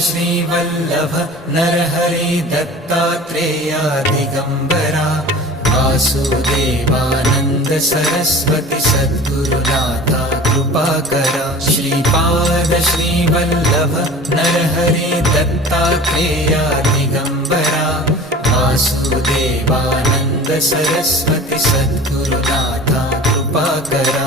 Shrivallabh Narhari Dattatreya Digambara Vasudevanand Saraswati सद्गुरुनाथा कृपाकरा Shripad Shrivallabh Narhari Dattatreya Digambara Vasudevanand Saraswati सद्गुरुनाथा कृपाकरा।